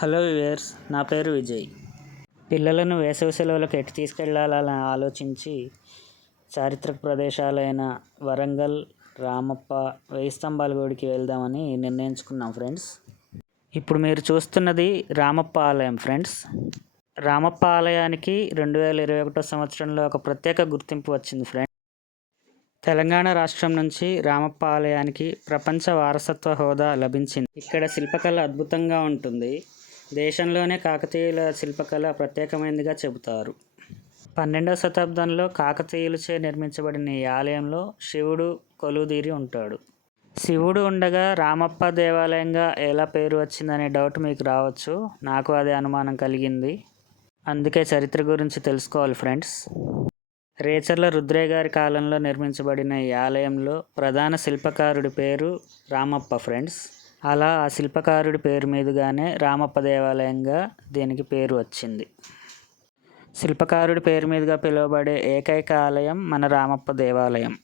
Hello viewers, నా పేరు విజయ్. పిల్లలను వేసవి సెలవులకు ఎటు తీసుకెళ్లాలని ఆలోచించి చారిత్రక ప్రదేశాలైన వరంగల్, రామప్ప, వేయి స్తంభాల గుడికి వెళ్దామని నిర్ణయించుకున్నాం ఫ్రెండ్స్. ఇప్పుడు మీరు చూస్తున్నది రామప్ప ఆలయం ఫ్రెండ్స్. రామప్ప ఆలయానికి 2021 సంవత్సరంలో ఒక ప్రత్యేక గుర్తింపు వచ్చింది ఫ్రెండ్స్. తెలంగాణ రాష్ట్రం నుంచి రామప్ప ఆలయానికి ప్రపంచ వారసత్వ హోదా లభించింది. ఇక్కడ శిల్పకళ అద్భుతంగా ఉంటుంది. దేశంలోనే కాకతీయుల శిల్పకళ ప్రత్యేకమైనదిగా చెబుతారు. 12వ శతాబ్దంలో కాకతీయులచే నిర్మించబడిన ఈ ఆలయంలో శివుడు కొలువుదీరి ఉంటాడు. శివుడు ఉండగా రామప్ప దేవాలయంగా ఎలా పేరు వచ్చిందనే డౌట్ మీకు రావచ్చు. నాకు అదే అనుమానం కలిగింది. అందుకే చరిత్ర గురించి తెలుసుకోవాలి ఫ్రెండ్స్. రేచర్ల రుద్రయ్య గారి కాలంలో నిర్మించబడిన ఈ ఆలయంలో ప్రధాన శిల్పకారుడి పేరు రామప్ప ఫ్రెండ్స్. అలా ఆ శిల్పకారుడి పేరు మీదుగానే రామప్ప దేవాలయంగా దీనికి పేరు వచ్చింది. శిల్పకారుడి పేరు మీదుగా పిలువబడే ఏకైక ఆలయం మన రామప్ప దేవాలయం.